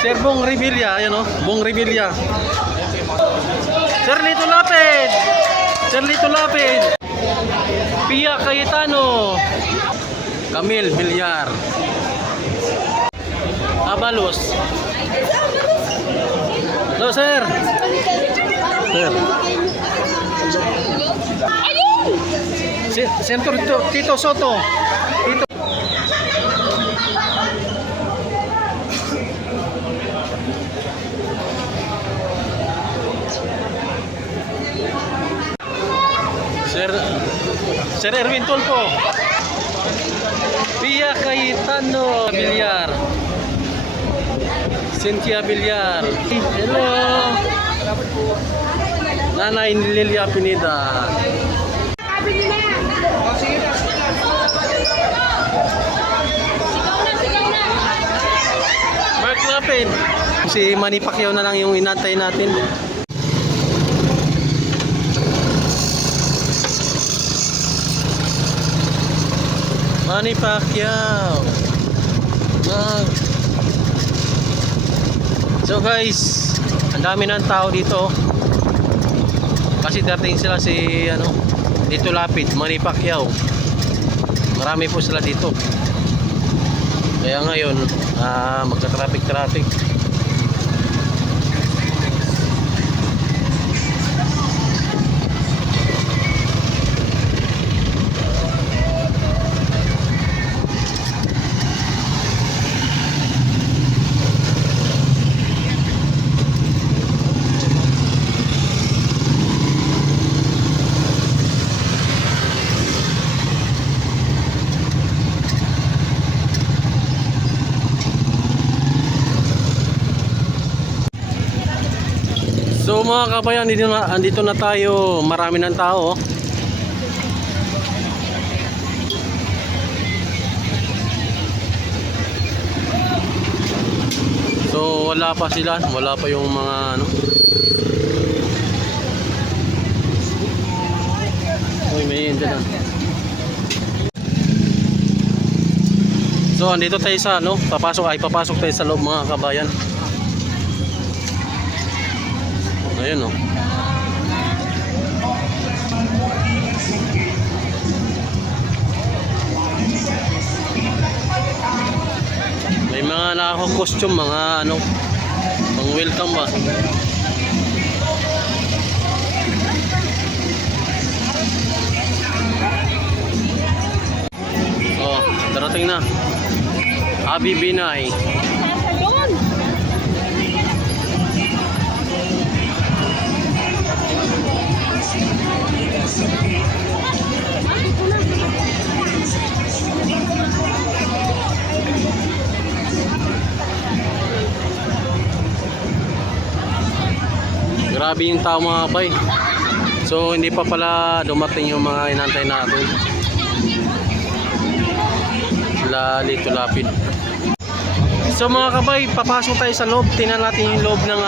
Sir Bong Revilla, ayan o, Bong Revilla. Sir Lito Lapid. Sir Lito Lapid. Pia Cayetano. Camille Villar. Abalos. Hello, sir. Sir. Senator Tito Soto. Tito. Sir Erwin Tulfo. Pia Cayetano Villar. Cynthia Villar. Hello. Nanay Lilia Pineda. Mark Lapid. Si Manny Pacquiao na lang yung inantay natin. Manny Pacquiao. So guys, ang dami ng tao dito. Kasi dating sila si Lito Lapid, Manny Pacquiao. Marami po sila dito. Kaya ngayon, magka-traffic. So mga kabayan, andito na tayo. Marami ng tao. So wala pa sila. Wala pa yung mga Uy, may hindi na. So andito tayo sa papasok tayo sa loob mga kabayan. Ayan o. May mga naka-costume, mga pang welcome ba. Oh, darating na Abi Binay. Grabe yung tao mga kabay. So hindi pa pala dumating yung mga inantay natin. Sila Lito Lapid. So mga kabay, papasok tayo sa loob. Tingnan natin yung loob ng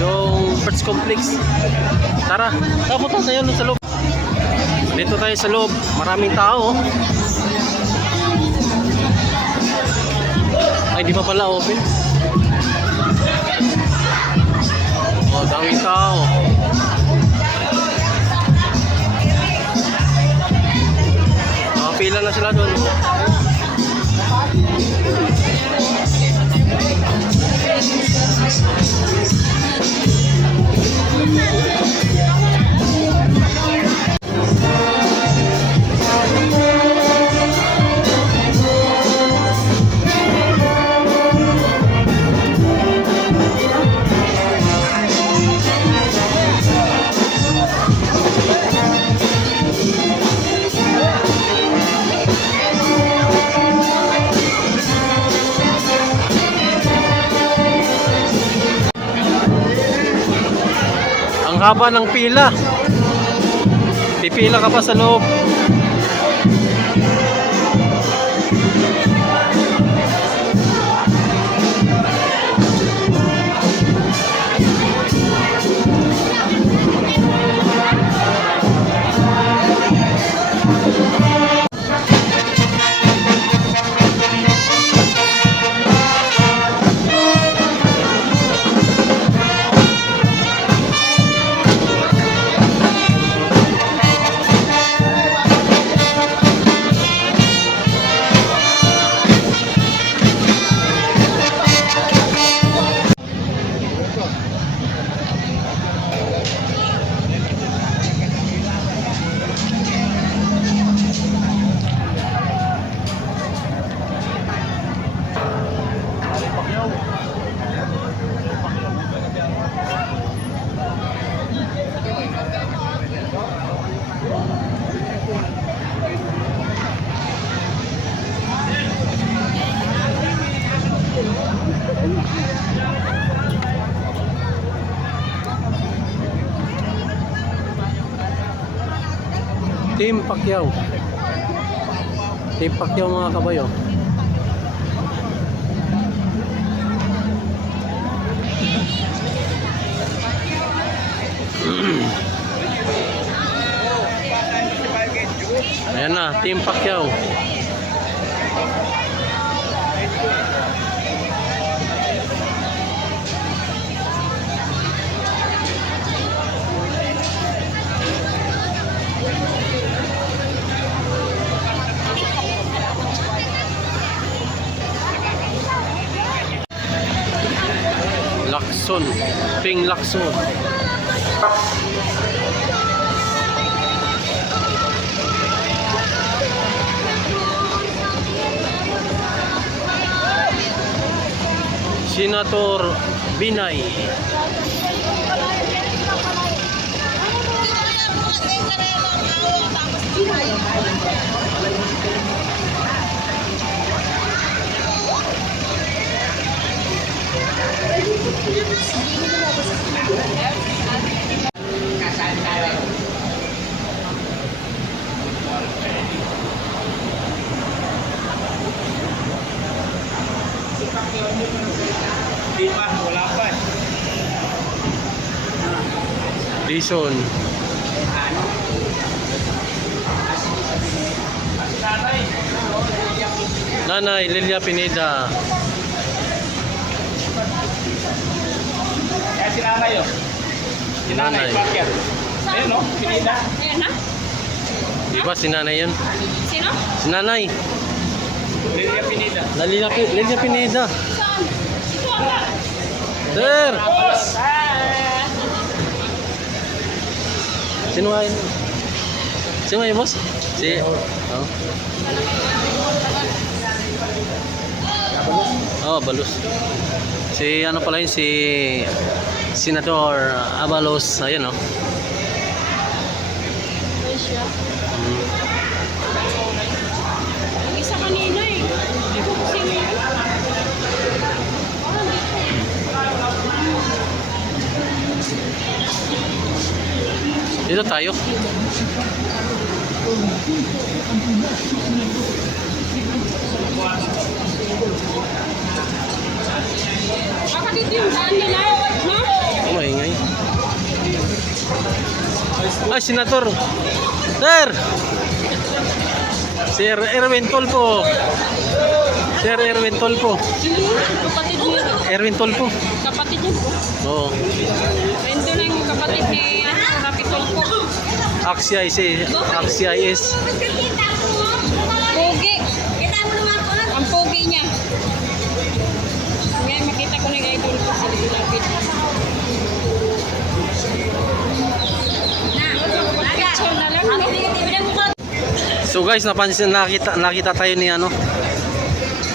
yung First Complex. Tara, punta tayo sa loob. Dito tayo sa loob. Maraming tao. Ay, di pa pala open. Oh, daming tao. Pila na sila doon. Haba ng pila. Pipila ka pa sa loob. Team Pacquiao. Team Pacquiao mga kabayo. Ayan na, Team Pacquiao. Lacson, Ping Lacson. Senator Binay. Di pa, wala pa. Dison. Nanay Lilia Pineda. Kaya si nanay yun. Si nanay, Pacquiao. Ayun no, Pineda. Ayan na? Di ba si nanay yun? Sino? Si nanay. Lilia Pineda. Lilia Pineda. Saan? Ito ata. Sir! Sino nga yun? Sino nga yun, boss? Si... Oh. Oh, Abalos. Si ano pala yun, si Senator Abalos. Ayan, oh. Ay siya. Ang isa kanina eh. Hindi ko kasi ngayon. Parang dito eh. Dito tayo. Baka dito yung daan nila. No? Oh, maingay. Ay, Senator. Sir! Sir Erwin Tolpo. Sir Erwin Tolpo. Hindi. Kapatid niya. Erwin Tolpo. Kapatid niya po. Oo. Ito na yung kapatid ni Rapitol po. Axia is. Pogi. Ang pogi niya. Ngayon makita ko na yung idol ko sa Lapid. Picture na lang. No? So guys, nakita tayo ni ano,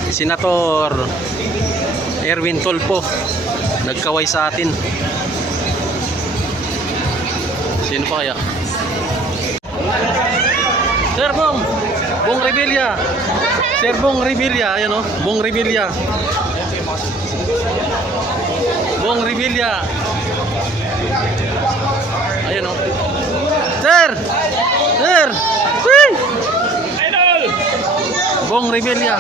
Senator Erwin Tolpo. Nagkaway sa atin. Sino pa kaya? Sir Bong Revilla. Sir Bong Revilla, ayan oh, Bong Revilla. Bong Revilla. Ayan oh. Sir! Sir! Uy! Idol! Bong Revilla.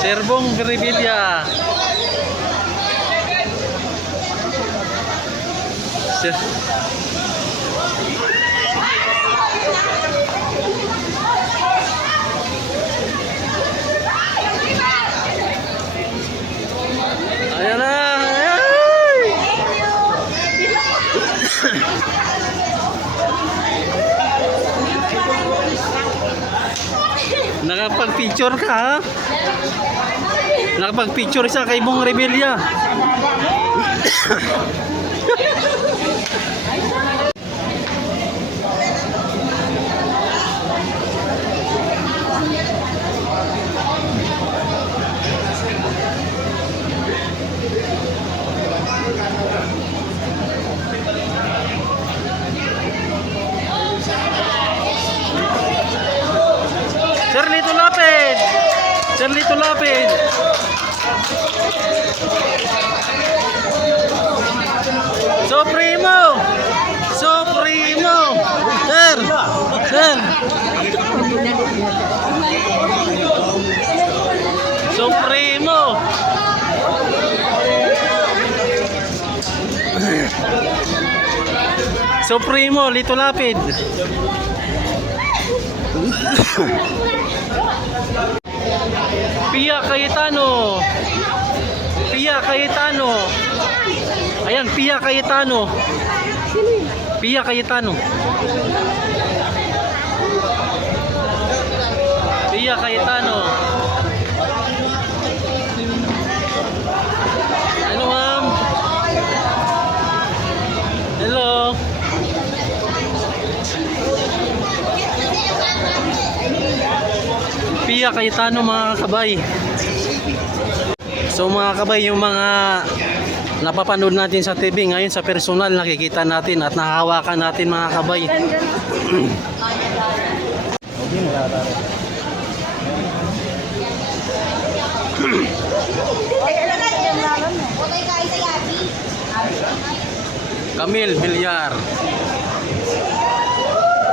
Sir Bong Revilla. Sir. Ayan na. Ay! Nakapag-picture ka ha? Nakapag-picture siya kay Bong Revilla. Sir Lito Lapid! Sir Lito Lapid! Supremo! Supremo! Sir! Supremo, Lito Lapid. Pia Cayetano. Pia Cayetano. Ayan, Pia Cayetano. Pia Cayetano. Pia Cayetano. Hello, ma'am. Hello. Pia Cayetano, mga kabay. So mga kabay, yung mga napapanood natin sa TV ngayon sa personal nakikita natin at nahahawakan natin, mga kabay. Camille Villar.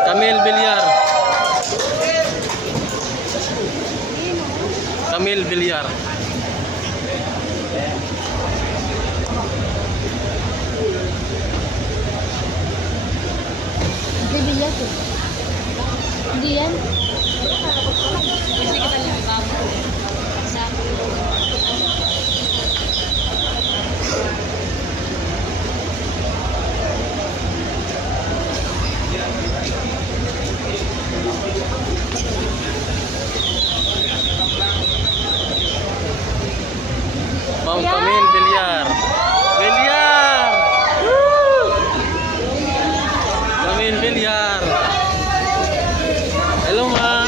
Camille Villar. Camille Villar. Hindi yan. Hindi yan. Hindi kita nagbago. Sa Ma'am Camille Villar. Villar! Woo! Camille Villar. Hello, ma'am.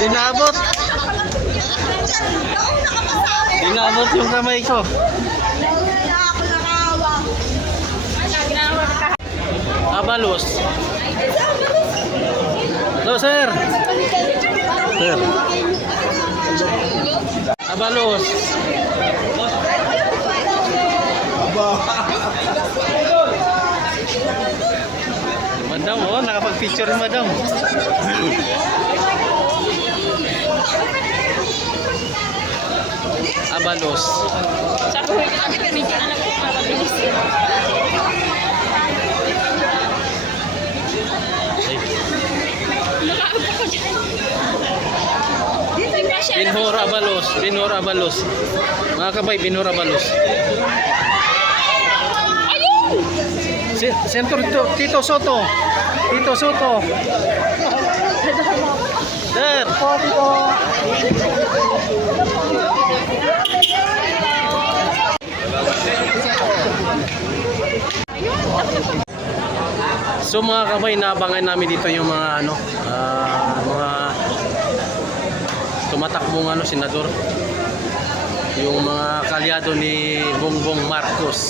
Dinabot. Dinabot yung kamay ko. Abalos. Hello, sir. Sir. Abalos. Madam, oh, nakapag-picture yung madam. Abalos. sa kuwi ka kami ka na nagpapabilis. Ay, Nakaupo ko dyan. Dito na siya. Binhor Abalos. Binhor Abalos. Mga kabay, Binhor Abalos. Ayun! Sentro Tito Soto. Tito Soto. Sir. So mga kabay, naabangan namin dito yung mga mga tumatakbong senador. Yung mga kalyado ni Bongbong Marcos.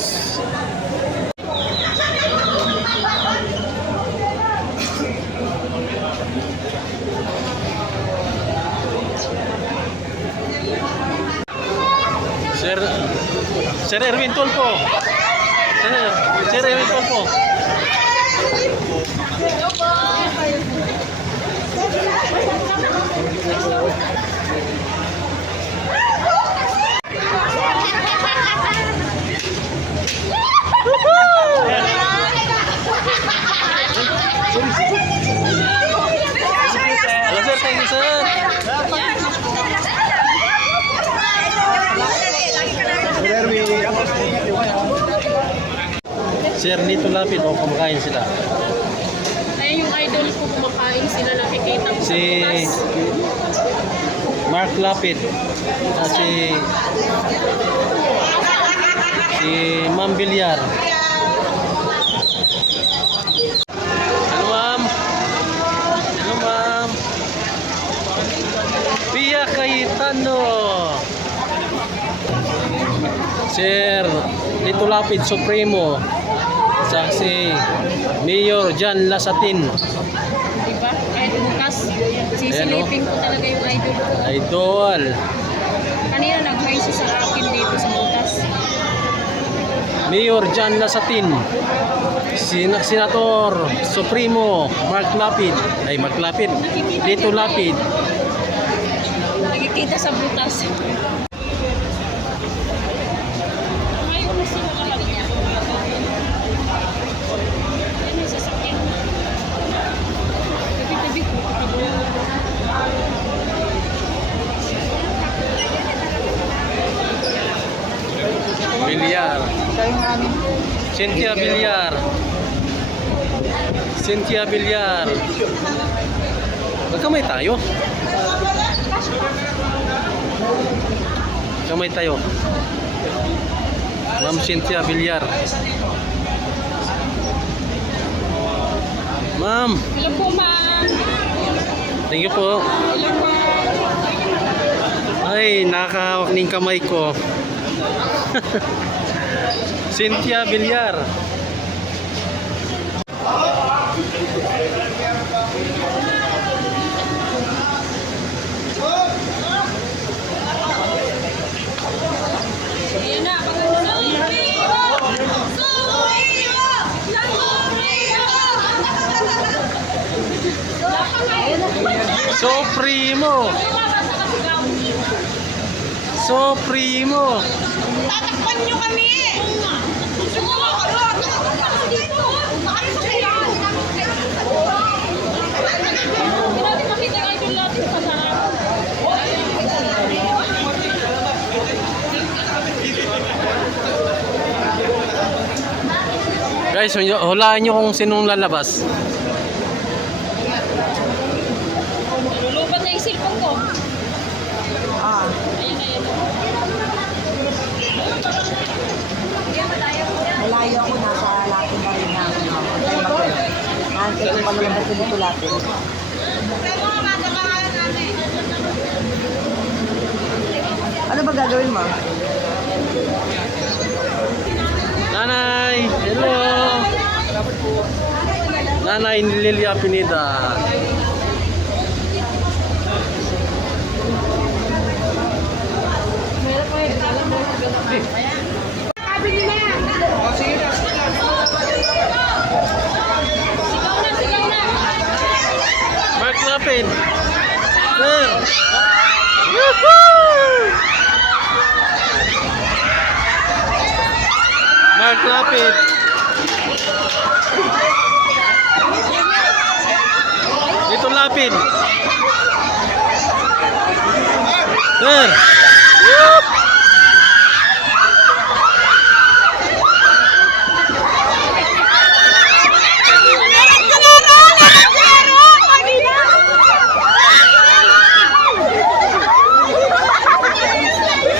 Sir Erwin Tulfo. Sir Erwin Tulfo. Hello, sir. Thank you, sir. Sir, dito lapit o kumakain sila. Ayun yung idol ko, kumakain sila, nakikita ko sa Si bukas. Mark Lapid at si Ma'am Villar. Hello, ma'am. Hello, ma'am. Pia Cayetano. Sir Lito Lapid Supremo. Sa si Mayor Jan Lasatin. Diba? Kahit bukas, sisilipin ko talaga yung idol ko. Idol. Kanina nag-hi siya sa akin dito sa butas. Mayor Jan Lasatin. Senator Supremo Mark Lapid. Ay, Mark Lapid. Lito Lapid. Nakikita sa butas. Ngayon na sila talaga. Sabi ko, Bilyar. Cynthia Bilyar. Cynthia Bilyar. Magkamay tayo. Kamay tayo. Ma'am Cynthia Bilyar. Ma'am, hello po ma'am. thank you po. Hello po. Ay, nakakahawak ng kamay ko. Cynthia Bilyar. Ayan na, Supremo. Supremo. Tatakpan nyo kami! Gusto mo ako dito! Bakit sa kailangan? Hindi natin makita yung idol natin sa sarap. Guys, hulaan nyo kung sinong lalabas. Lulupat na yung cellphone ko. Ah, Ayan na yan. malayo ako nasa Latin na rin na. Nandito ko palabas ko dito Latin. Ano ba gagawin mo? Nanay! Hello! Nanay ni Lilia Pineda. Sigaw na. Mark Lapid. Sir! Woohoo! Mark Lapid. Dito Lapid. Sir!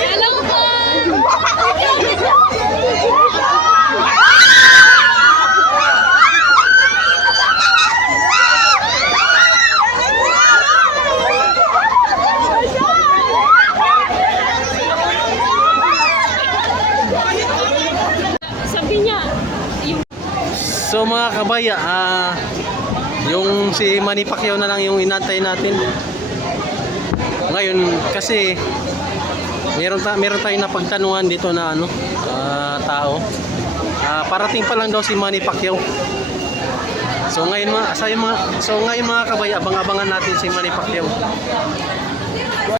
Hello po. Sabi niya, yung So mga kabaya, yung si Manny Pacquiao na lang yung inantay natin. Ngayon kasi meron tayong napagtanungan dito na tao. Parating pa lang daw si Manny Pacquiao. So ngayon mga kabaya, abang-abangan natin si Manny Pacquiao.